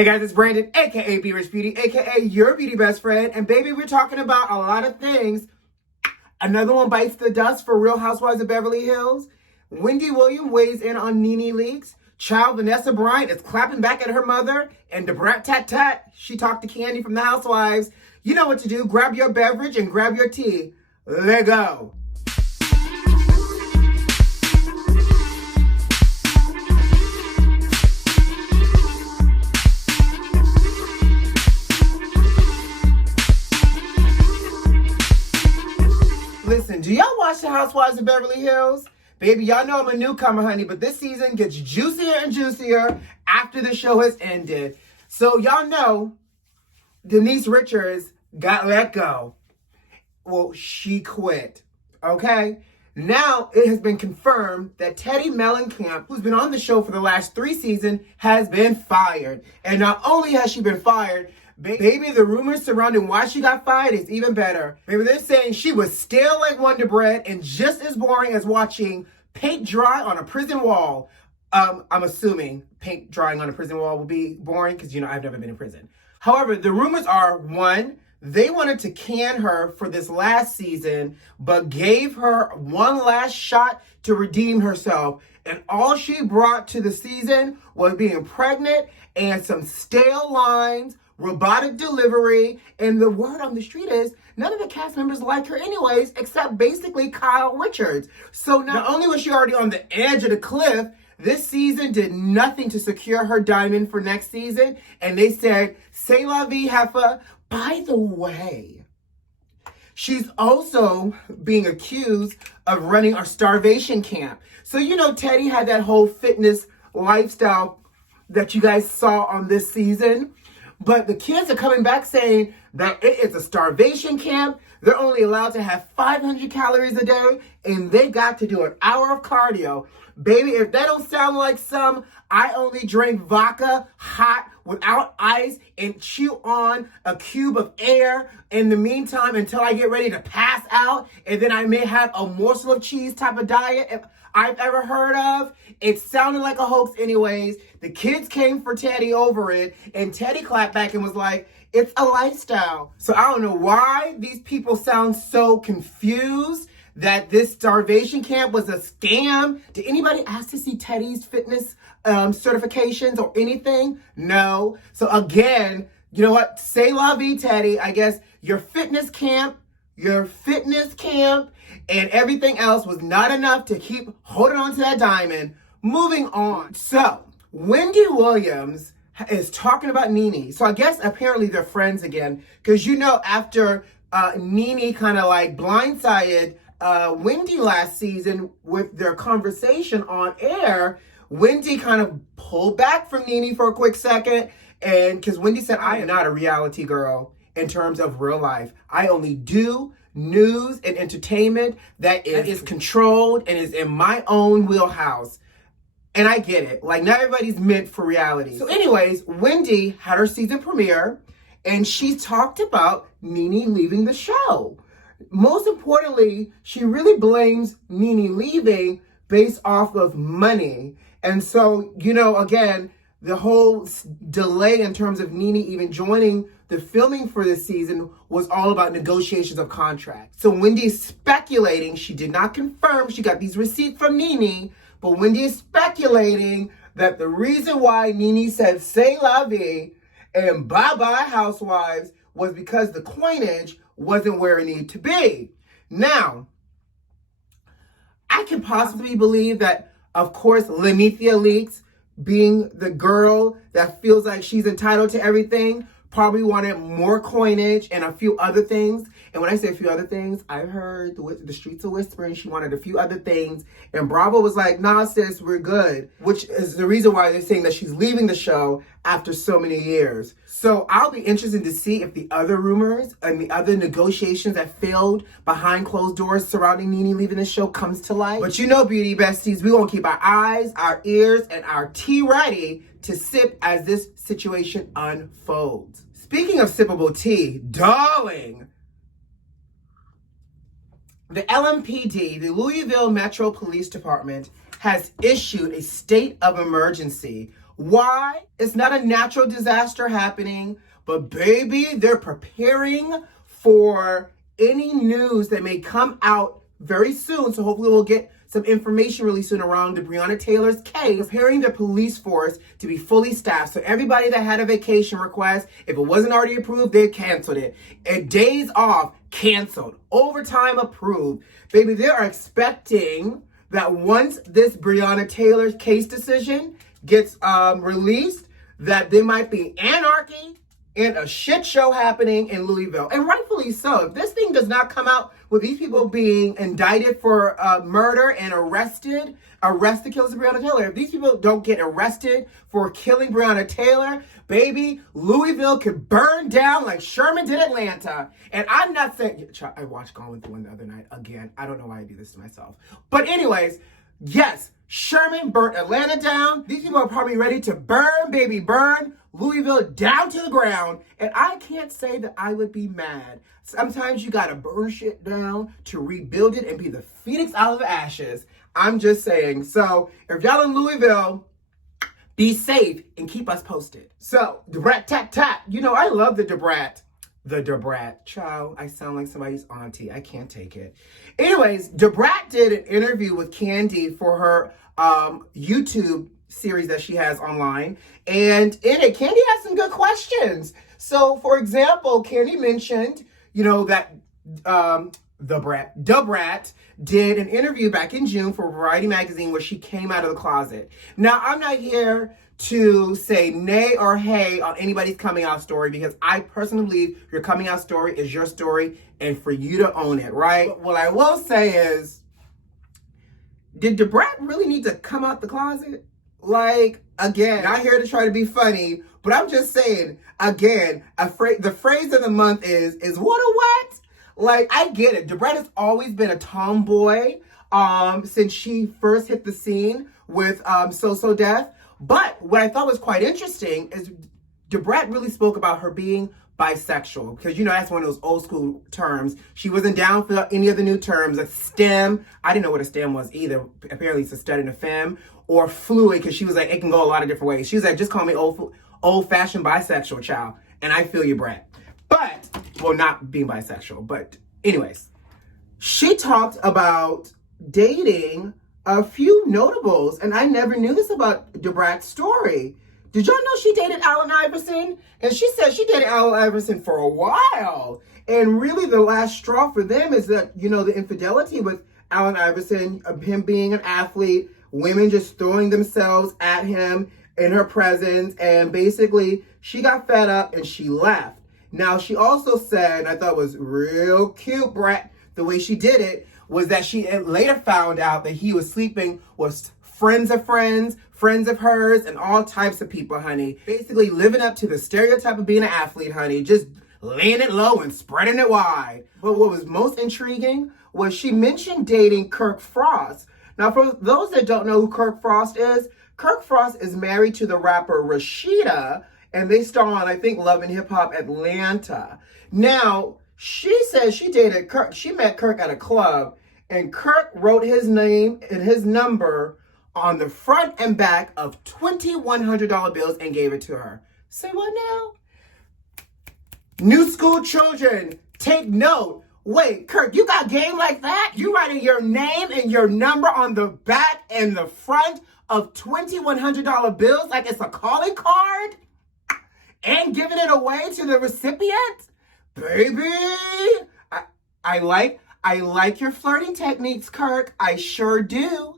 Hey guys, it's Brandon, aka B.Rich Beauty, aka your beauty best friend. And baby, we're talking about a lot of things. Another one bites the dust for Real Housewives of Beverly Hills. Wendy Williams weighs in on NENE leaks. Child Vanessa Bryan is clapping back at her mother. And the Brat tat tat, she talked to Kandi from the Housewives. You know what to do. Grab your beverage and grab your tea. Let go. Listen, do y'all watch the Housewives of Beverly Hills? Baby, y'all know I'm a newcomer, honey, but this season gets juicier and juicier after the show has ended. So y'all know Denise Richards got let go. Well, she quit, okay? Now it has been confirmed that Teddi Mellencamp, who's been on the show for the last 3 seasons, has been fired. And not only has she been fired, baby, the rumors surrounding why she got fired is even better. Baby, they're saying she was stale like Wonder Bread and just as boring as watching paint dry on a prison wall. I'm assuming paint drying on a prison wall will be boring because, you know, I've never been in prison. However, the rumors are, 1, they wanted to can her for this last season, but gave her one last shot to redeem herself. And all she brought to the season was being pregnant and some stale lines, robotic delivery, and the word on the street is none of the cast members like her anyways, except basically Kyle Richards. So not only was she already on the edge of the cliff, this season did nothing to secure her diamond for next season, and they said, c'est la vie, heifer. By the way, she's also being accused of running a starvation camp. So, you know, Teddi had that whole fitness lifestyle that you guys saw on this season. But the kids are coming back saying that it is a starvation camp. They're only allowed to have 500 calories a day, and they got to do an hour of cardio. Baby, if that don't sound like some, I only drink vodka hot without ice and chew on a cube of air in the meantime until I get ready to pass out, and then I may have a morsel of cheese type of diet if I've ever heard of. It sounded like a hoax anyways. The kids came for Teddi over it, and Teddi clapped back and was like, it's a lifestyle. So I don't know why these people sound so confused that this starvation camp was a scam. Did anybody ask to see Teddi's fitness certifications or anything? No. So again, you know what? C'est la vie, Teddi. I guess your fitness camp, and everything else was not enough to keep holding on to that diamond. Moving on. So, Wendy Williams is talking about NENE. So I guess apparently they're friends again. Because you know, after NENE kind of like blindsided Wendy last season with their conversation on air, Wendy kind of pulled back from NENE for a quick second. And because Wendy said, I am not a reality girl in terms of real life. I only do news and entertainment that is controlled and is in my own wheelhouse. And I get it. Like, not everybody's meant for reality. So anyways, Wendy had her season premiere, and she talked about NENE leaving the show. Most importantly, she really blames NENE leaving based off of money. And so, you know, again, the whole delay in terms of NENE even joining the filming for this season was all about negotiations of contracts. So Wendy's speculating, she did not confirm, she got these receipts from NENE, but Wendy is speculating that the reason why NENE said c'est la vie and bye-bye Housewives was because the coinage wasn't where it needed to be. Now, I can possibly believe that, of course, Lenithia Leaks, being the girl that feels like she's entitled to everything, probably wanted more coinage and a few other things. And when I say a few other things, I heard the streets are whispering she wanted a few other things. And Bravo was like, nah, sis, we're good. Which is the reason why they're saying that she's leaving the show after so many years. So I'll be interested to see if the other rumors and the other negotiations that failed behind closed doors surrounding NENE leaving the show comes to light. But you know, beauty besties, we're going to keep our eyes, our ears, and our tea ready to sip as this situation unfolds. Speaking of sippable tea, darling, the LMPD, the Louisville Metro Police Department, has issued a state of emergency. Why? It's not a natural disaster happening, but baby, they're preparing for any news that may come out very soon. So hopefully we'll get some information really soon around the Breonna Taylor's case, preparing the police force to be fully staffed. So everybody that had a vacation request, if it wasn't already approved, they canceled it. And days off, canceled. Overtime approved. Baby, they are expecting that once this Breonna Taylor's case decision gets released, that there might be anarchy and a shit show happening in Louisville. And rightfully so. If this thing does not come out with these people being indicted for murder and arrested the killers of Breonna Taylor, if these people don't get arrested for killing Breonna Taylor, baby, Louisville could burn down like Sherman did Atlanta. And I'm not saying, I watched Gone with the Wind the other night again. I don't know why I do this to myself. But anyways, yes, Sherman burnt Atlanta down. These people are probably ready to burn, baby, burn Louisville down to the ground. And I can't say that I would be mad. Sometimes you gotta burn shit down to rebuild it and be the phoenix out of the ashes. I'm just saying. So if y'all in Louisville, be safe and keep us posted. So, the Brat tat tat. You know, I love the Brat. The Brat. Child, I sound like somebody's auntie. I can't take it. Anyways, Brat did an interview with Kandi for her YouTube series that she has online. And in it, Kandi has some good questions. So, for example, Kandi mentioned, you know, that the Brat did an interview back in June for Variety magazine where she came out of the closet. Now, I'm not here to say nay or hey on anybody's coming out story, because I personally believe your coming out story is your story and for you to own it, right? But what I will say is, did Brat really need to come out the closet? Like, again, not here to try to be funny, but I'm just saying, again, the phrase of the month is what a what? Like, I get it. Brat has always been a tomboy since she first hit the scene with So Def. But what I thought was quite interesting is Brat really spoke about her being bisexual, because, you know, that's one of those old school terms. She wasn't down for any of the new terms, like STEM. I didn't know what a STEM was either. Apparently it's a stud and a femme. Or fluid, because she was like, it can go a lot of different ways. She was like, just call me old-fashioned bisexual, child. And I feel you, Brat. But, well, not being bisexual, but anyways. She talked about dating a few notables, and I never knew this about Brat's story. Did y'all know she dated Allen Iverson? And she said she dated Allen Iverson for a while. And really the last straw for them is that, you know, the infidelity with Allen Iverson, of him being an athlete, women just throwing themselves at him in her presence, and basically she got fed up and she left. Now, she also said, and I thought was real cute, Brat, the way she did it, was that she later found out that he was sleeping with friends of hers, and all types of people, honey. Basically living up to the stereotype of being an athlete, honey. Just laying it low and spreading it wide. But what was most intriguing was she mentioned dating Kirk Frost. Now, for those that don't know who Kirk Frost is married to the rapper Rashida, and they star on, I think, Love and Hip Hop Atlanta. Now, she says she dated Kirk. She met Kirk at a club, and Kirk wrote his name and his number on the front and back of $2,100 bills and gave it to her. Say what now? New school children, take note. Wait, Kirk, you got game like that? You writing your name and your number on the back and the front of $2,100 bills like it's a calling card? And giving it away to the recipient? Baby, I like your flirting techniques, Kirk. I sure do.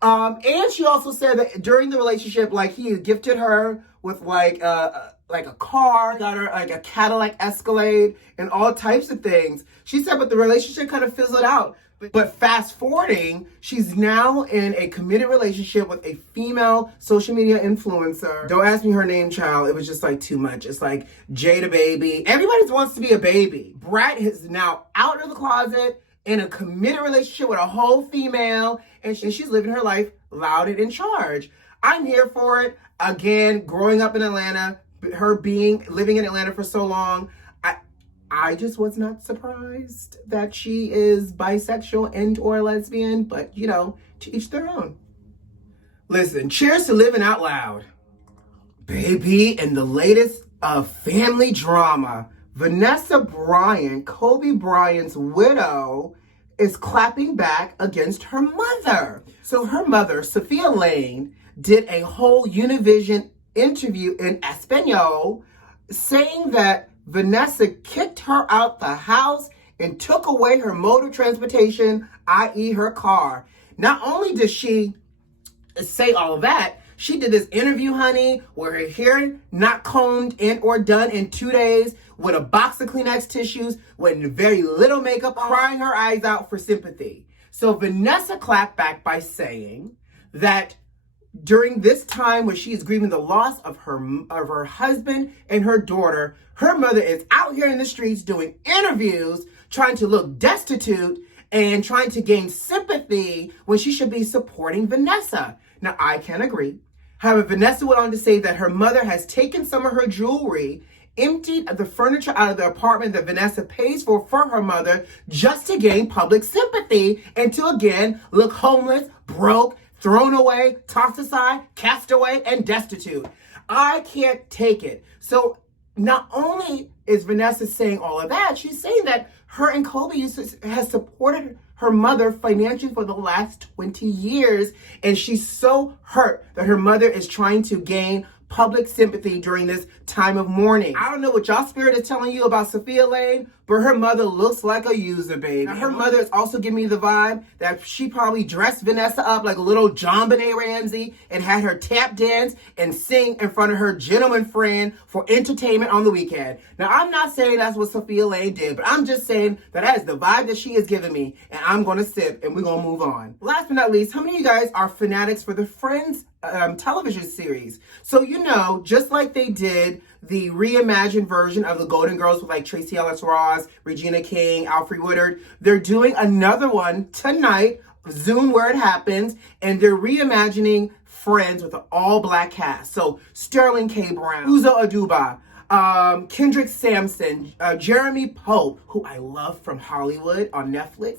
And she also said that during the relationship, like, he gifted her with like a car, got her like a Cadillac Escalade and all types of things. She said, but the relationship kind of fizzled out. But fast forwarding, she's now in a committed relationship with a female social media influencer. Don't ask me her name, child. It was just like too much. It's like Jada Baby. Everybody wants to be a baby. Brat is now out of the closet in a committed relationship with a whole female, and she's living her life loud and in charge. I'm here for it. Again, growing up in Atlanta, living in Atlanta for so long, I just was not surprised that she is bisexual and or lesbian, but, you know, to each their own. Listen, cheers to living out loud. Baby, in the latest family drama, Vanessa Bryan, Kobe Bryant's widow, is clapping back against her mother. So her mother, Sophia Lane, did a whole Univision interview in Espanol saying that Vanessa kicked her out the house and took away her mode of transportation, i.e. her car. Not only does she say all of that, she did this interview, honey, where her hair not combed in or done in 2 days, with a box of Kleenex tissues, with very little makeup, crying her eyes out for sympathy. So Vanessa clapped back by saying that during this time when she is grieving the loss of her husband and her daughter, her mother is out here in the streets doing interviews, trying to look destitute and trying to gain sympathy when she should be supporting Vanessa. Now, I can agree. However, Vanessa went on to say that her mother has taken some of her jewelry, emptied the furniture out of the apartment that Vanessa pays for her mother, just to gain public sympathy and to again look homeless, broke, thrown away, tossed aside, cast away, and destitute. I can't take it. So not only is Vanessa saying all of that, she's saying that her and Kobe has supported her mother financially for the last 20 years. And she's so hurt that her mother is trying to gain public sympathy during this time of mourning. I don't know what y'all spirit is telling you about Sophia Lane, but her mother looks like a user, baby. Now, her mother is also giving me the vibe that she probably dressed Vanessa up like a little John Benet Ramsey and had her tap dance and sing in front of her gentleman friend for entertainment on the weekend. Now, I'm not saying that's what Sophia Lane did, but I'm just saying that is the vibe that she is giving me, and I'm going to sip and we're going to move on. Last but not least, how many of you guys are fanatics for the Friends television series? So, you know, just like they did the reimagined version of the Golden Girls with like Tracy Ellis Ross, Regina King, Alfre Woodard, they're doing another one tonight, Zoom where it happens, and they're reimagining Friends with an all-black cast. So Sterling K. Brown, Uzo Aduba, Kendrick Sampson, Jeremy Pope, who I love from Hollywood on Netflix,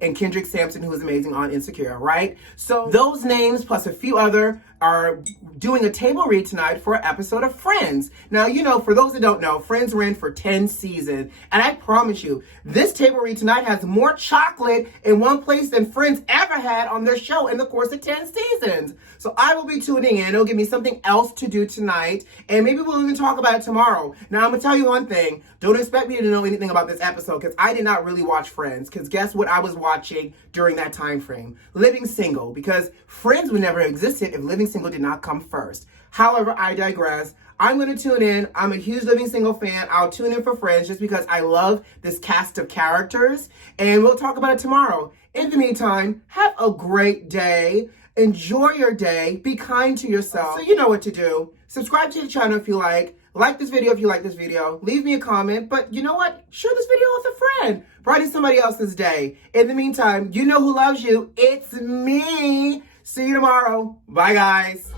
and Kendrick Sampson, who is amazing on Insecure, right? So those names plus a few other are doing a table read tonight for an episode of Friends. Now, you know, for those that don't know, Friends ran for 10 seasons. And I promise you, this table read tonight has more chocolate in one place than Friends ever had on their show in the course of 10 seasons. So I will be tuning in. It'll give me something else to do tonight. And maybe we'll even talk about it tomorrow. Now, I'm going to tell you one thing. Don't expect me to know anything about this episode because I did not really watch Friends. Because guess what I was watching during that time frame? Living Single. Because Friends would never have existed if Living Single did not come first. However, I digress. I'm going to tune in. I'm a huge Living Single fan. I'll tune in for Friends just because I love this cast of characters. And we'll talk about it tomorrow. In the meantime, have a great day. Enjoy your day. Be kind to yourself. So you know what to do. Subscribe to the channel if you like. Like this video if you like this video. Leave me a comment. But you know what? Share this video with a friend. Brighten somebody else's day. In the meantime, you know who loves you. It's me. See you tomorrow. Bye, guys.